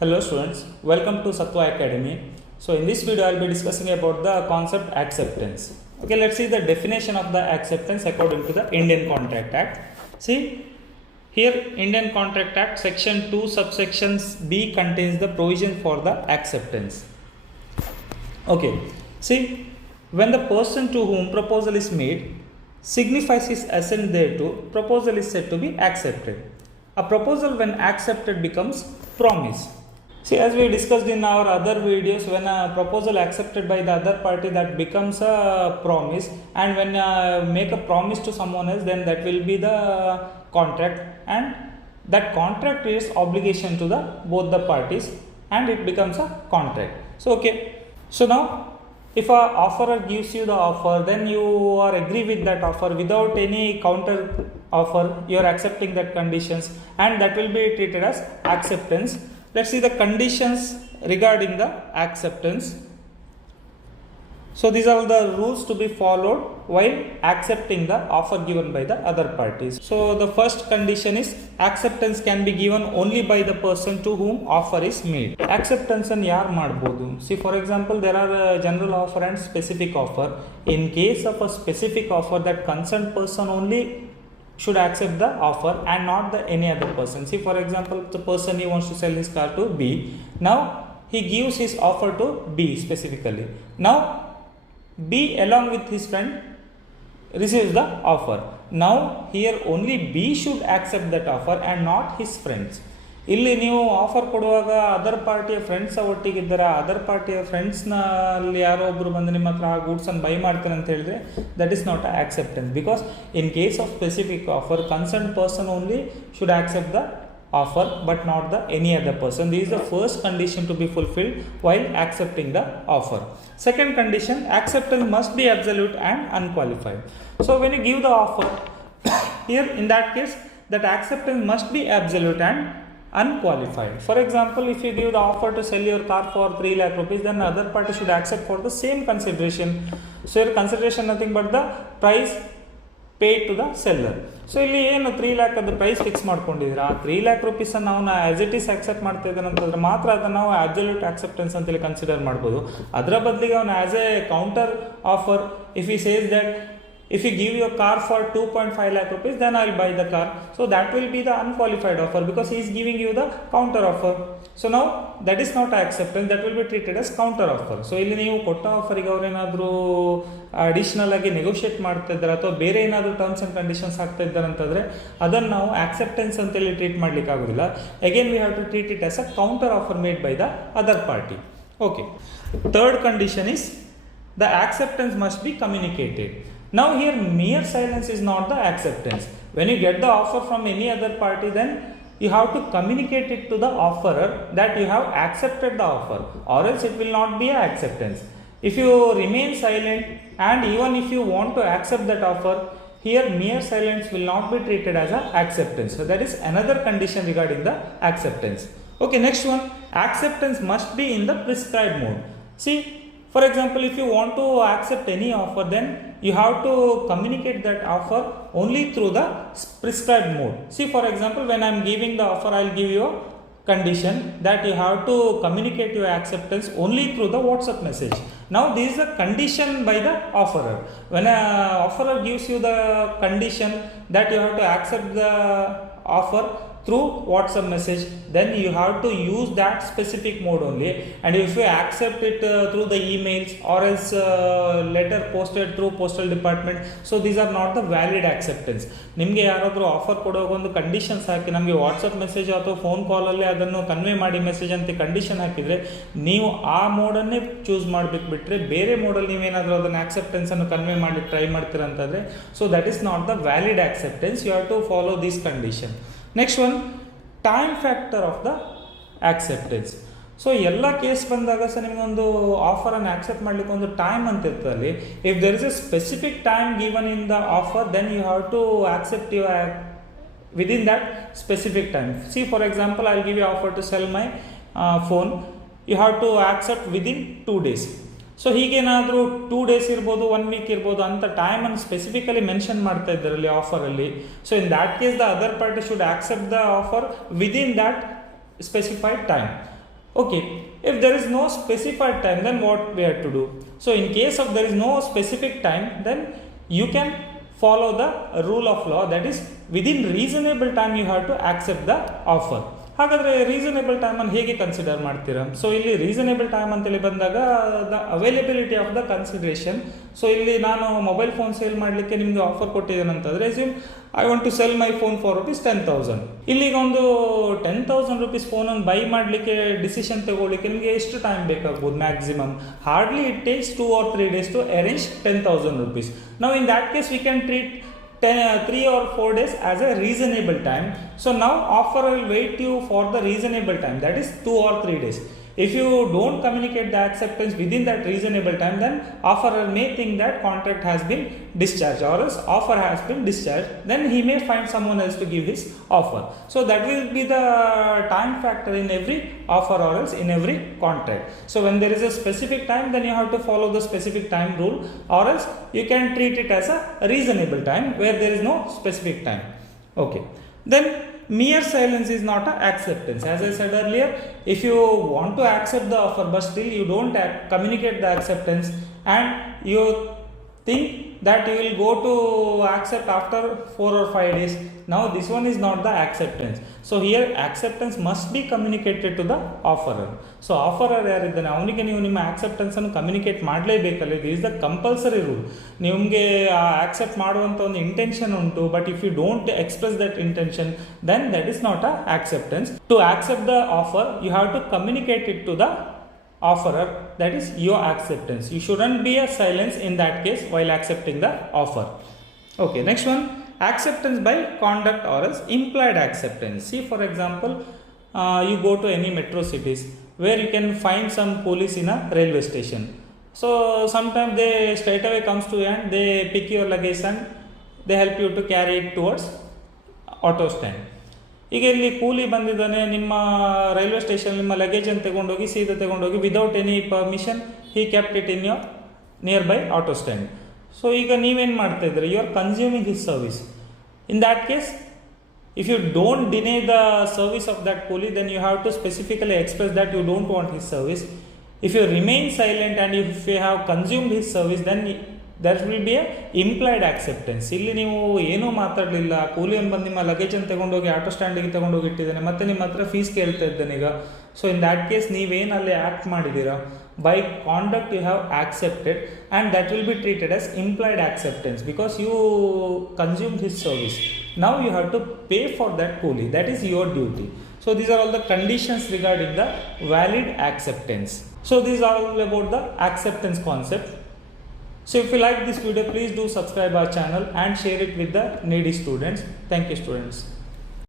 Hello students, welcome to Satva Academy. So in this video I will be discussing about the concept acceptance. Okay, let's see the definition of the acceptance according to the Indian Contract Act. See here, Indian Contract Act section 2 subsections B contains the provision for the acceptance. Okay, see, when the person to whom proposal is made signifies his assent thereto, proposal is said to be accepted. A proposal when accepted becomes promise. See, as we discussed in our other videos, when a proposal accepted by the other party, that becomes a promise, and when make a promise to someone else, then that will be the contract, and that contract is obligation to the both the parties, and it becomes a contract. So okay, so now if a offerer gives you the offer, then you are agree with that offer without any counter offer, you are accepting that conditions, and that will be treated as acceptance. Let's see the conditions regarding the acceptance. So these are the rules to be followed while accepting the offer given by the other parties. So the first condition is acceptance can be given only by the person to whom offer is made. Acceptance and yaar madbodu. See, for example, there are a general offer and specific offer. In case of a specific offer, that concerned person only should accept the offer and not the any other person. See, for example, the person he wants to sell his car to B. Now he gives his offer to B specifically. Now B along with his friend receives the offer. Now here only B should accept that offer and not his friends. ಇಲ್ಲಿ ನೀವು offer ಕೊಡುವಾಗ other ಪಾರ್ಟಿಯ friends ಒಟ್ಟಿಗಿದ್ದಾರೆ, other ಪಾರ್ಟಿಯ ಫ್ರೆಂಡ್ಸ್ನಲ್ಲಿ ಯಾರೋ ಒಬ್ಬರು ಬಂದು ನಿಮ್ಮ ಹತ್ರ ಆ ಗೂಡ್ಸನ್ನು ಬೈ ಮಾಡ್ತಾರೆ ಅಂತ ಹೇಳಿದ್ರೆ that is not a acceptance, because in case of specific offer concern person only should accept the offer but not the any other person. This is the first condition to be fulfilled while accepting the offer. Second condition, acceptance must be absolute and unqualified. So when you give the offer here, in that case that acceptance must be absolute and unqualified. For example, if you give the offer to sell your car for 3 lakh rupees, then other party should accept for the same consideration. So your consideration nothing but the price paid to the seller. So ಇಲ್ಲಿ ಏನು 3 lakh ಅದು price fix ಮಾಡ್ಕೊಂಡಿದ್ದೀರಾ, 3 lakh rupees ನಾವು as it is accept ಮಾಡ್ತಾ ಇದ್ದಾನೆ ಅಂತಂದ್ರೆ ಮಾತ್ರ ಅದನ್ನು ನಾವು ಅಬ್ಸಲ್ಯೂಟ್ ಆಕ್ಸೆಪ್ಟೆನ್ಸ್ ಅಂತೇಳಿ ಕನ್ಸಿಡರ್ ಮಾಡ್ಬೋದು. ಅದರ ಬದಲಿಗೆ ಅವನು as a counter offer if he says that if you give your car for 2.5 lakh rupees, then I will buy the car. So that will be the unqualified offer because he is giving you the counter offer. So now that is not acceptance, that will be treated as counter offer. So ಇಲ್ಲಿ ನೀವು ಕೊಟ್ಟ ಆಫರಿಗೆ ಅವ್ರು ಏನಾದರೂ additional ಆಗಿ negotiate ಮಾಡ್ತಾ ಇದ್ದಾರೆ ಅಥವಾ ಬೇರೆ ಏನಾದರೂ ಟರ್ಮ್ಸ್ ಆ್ಯಂಡ್ ಕಂಡೀಷನ್ಸ್ ಆಗ್ತಾ ಇದ್ದಾರೆ ಅಂತಂದರೆ ಅದನ್ನು ನಾವು ಆಕ್ಸೆಪ್ಟೆನ್ಸ್ ಅಂತೇಳಿ ಟ್ರೀಟ್ ಮಾಡಲಿಕ್ಕೆ ಆಗೋದಿಲ್ಲ. Again we have to treat it as a counter offer made by the other party. Okay, third condition is the acceptance must be communicated. Now here mere silence is not the acceptance. When you get the offer from any other party, then you have to communicate it to the offerer that you have accepted the offer, or else it will not be an acceptance. If you remain silent and even if you want to accept that offer, here mere silence will not be treated as an acceptance. So that is another condition regarding the acceptance. Okay, next one, acceptance must be in the prescribed mode. See, for example, if you want to accept any offer, then you have to communicate that offer only through the prescribed mode. See, for example, when I am giving the offer, I will give you a condition that you have to communicate your acceptance only through the WhatsApp message. Now this is a condition by the offerer. When a offerer gives you the condition that you have to accept the offer through WhatsApp message, then you have to use that specific mode only. And if you accept it through the emails or else letter posted through postal department, so these are not the valid acceptance. ನಿಮಗೆ ಯಾರಾದರೂ offer ಕೊಡುವಾಗ ಒಂದು conditions ಹಾಕಿ ನಮಗೆ WhatsApp message ಅಥವಾ phone ಕಾಲಲ್ಲಿ ಅದನ್ನು convey ಮಾಡಿ message ಅಂತ ಕಂಡೀಷನ್ ಹಾಕಿದರೆ ನೀವು ಆ ಮೋಡನ್ನೇ ಚೂಸ್ ಮಾಡಬೇಕು, ಬಿಟ್ಟರೆ ಬೇರೆ ಮೋಡಲ್ಲಿ ನೀವೇನಾದರೂ ಅದನ್ನು ಆಕ್ಸೆಪ್ಟೆನ್ಸನ್ನು ಕನ್ವೆ ಮಾಡಿ ಟ್ರೈ ಮಾಡ್ತೀರ ಅಂತಂದರೆ so that is not the valid acceptance. You have to follow this condition. Next one, time factor of the acceptance. So ಎಲ್ಲ ಕೇಸ್ ಬಂದಾಗ ಸಹ ನಿಮಗೊಂದು ಆಫರನ್ನು ಆಕ್ಸೆಪ್ಟ್ ಮಾಡಲಿಕ್ಕೆ ಒಂದು ಟೈಮ್ ಅಂತ ಇರ್ತದಲ್ಲಿ, if there is a specific time given in the offer, then you have to accept your within that specific time. See, for example, I will give you offer to sell my phone. You have to accept within 2 days. So ಹೀಗೇನಾದರೂ 2 days ಇರ್ಬೋದು, 1 week ಇರ್ಬೋದು ಅಂತ ಟೈಮನ್ನು specifically mention ಮಾಡ್ತಾ ಇದ್ದಾರಲ್ಲಿ ಆಫರಲ್ಲಿ. So in that case the other party should accept the offer within that specified time. Okay, if there is no specified time, then what we have to do? So in case of there is no specific time, then you can follow the rule of law, that is within reasonable time you have to accept the offer. ಹಾಗಾದರೆ reasonable ಟೈಮನ್ನು ಹೇಗೆ consider ಮಾಡ್ತೀರಾ? So ಇಲ್ಲಿ reasonable time ಅಂತೇಳಿ ಬಂದಾಗ the availability of the consideration. So ಇಲ್ಲಿ ನಾನು mobile phone sale ಮಾಡಲಿಕ್ಕೆ ನಿಮಗೆ ಆಫರ್ ಕೊಟ್ಟಿದ್ದೇನೆ ಅಂತಂದರೆ, I want to sell my phone for ₹10,000. ಇಲ್ಲಿಗ ಒಂದು ₹10,000 ಫೋನನ್ನು ಬೈ ಮಾಡಲಿಕ್ಕೆ ಡಿಸಿಷನ್ ತಗೊಳ್ಳಿಕ್ಕೆ ನಿಮಗೆ ಎಷ್ಟು ಟೈಮ್ ಬೇಕಾಗ್ಬೋದು? Maximum hardly it takes 2 or 3 days to arrange ₹10,000. Now in that case we can treat 3 or 4 days as a reasonable time. So now offeror will wait you for the reasonable time, that is 2 or 3 days. If you don't communicate the acceptance within that reasonable time, then offeror may think that contract has been discharged or else offer has been discharged. Then he may find someone else to give his offer. So that will be the time factor in every offer or else in every contract. So when there is a specific time, then you have to follow the specific time rule, or else you can treat it as a reasonable time where there is no specific time. Okay. Then mere silence is not an acceptance. As I said earlier, if you want to accept the offer but still you don't communicate the acceptance, and you think that you will go to accept after 4 or 5 days, now this one is not the acceptance. So here acceptance must be communicated to the offerer. So offerer ಯಾರಿದ್ದಾನೆ ಅವನಿಗೆ ನೀವು ನಿಮ್ಮ ಆಕ್ಸೆಪ್ಟೆನ್ಸನ್ನು communicate ಮಾಡಲೇಬೇಕಲ್ಲ. ಇದು is the compulsory rule. ನಿಮಗೆ accept ಮಾಡುವಂಥ ಒಂದು ಇಂಟೆನ್ಷನ್ ಉಂಟು, but if you don't express that intention, then that is not a acceptance. To accept the offer you have to communicate it to the offerer, that is your acceptance. You shouldn't be a silence in that case while accepting the offer. Okay, next one, acceptance by conduct or else implied acceptance. See, for example, you go to any metro cities where you can find some police in a railway station. So sometimes they straight away comes to you and they pick your luggage and they help you to carry it towards auto stand. ಈಗ ಇಲ್ಲಿ ಕೂಲಿ ಬಂದಿದ್ದಾನೆ, ನಿಮ್ಮ railway station ನಿಮ್ಮ ಲಗೇಜನ್ನು ತಗೊಂಡೋಗಿ ಸೀದಾ ತಗೊಂಡೋಗಿ without any permission he kept it in your nearby auto stand. So ಈಗ ನೀವೇನು ಮಾಡ್ತಾ ಇದ್ದೀರಿ? You are consuming his service. In that case, if you don't deny the service of that ಕೂಲಿ, then you have to specifically express that you don't want his service. If you remain silent and if you have consumed his service, then there will be a implied acceptance. ಇಲ್ಲಿ ನೀವು ಏನೂ ಮಾತಾಡಲಿಲ್ಲ, ಕೂಲಿಯನ್ನು ಬಂದು ನಿಮ್ಮ ಲಗೇಜನ್ನು ತಗೊಂಡೋಗಿ auto ಸ್ಟ್ಯಾಂಡಿಗೆ ತಗೊಂಡೋಗಿ ಇಟ್ಟಿದ್ದಾನೆ, ಮತ್ತು ನಿಮ್ಮ ಹತ್ರ ಫೀಸ್ ಕೇಳ್ತಾ ಇದ್ದಾನೆ ಈಗ. ಸೊ ಇನ್ ದ್ಯಾಟ್ ಕೇಸ್ ನೀವೇನು ಅಲ್ಲಿ ಆ್ಯಕ್ಟ್ ಮಾಡಿದ್ದೀರಾ? By conduct you have accepted, and that will be treated as implied acceptance because you consumed his service. Now you have to pay for that coolie. That is your duty. So these are all the conditions regarding the valid acceptance. So these are all about the acceptance concept. So if you like this video, please do subscribe our channel and share it with the needy students. Thank you, students.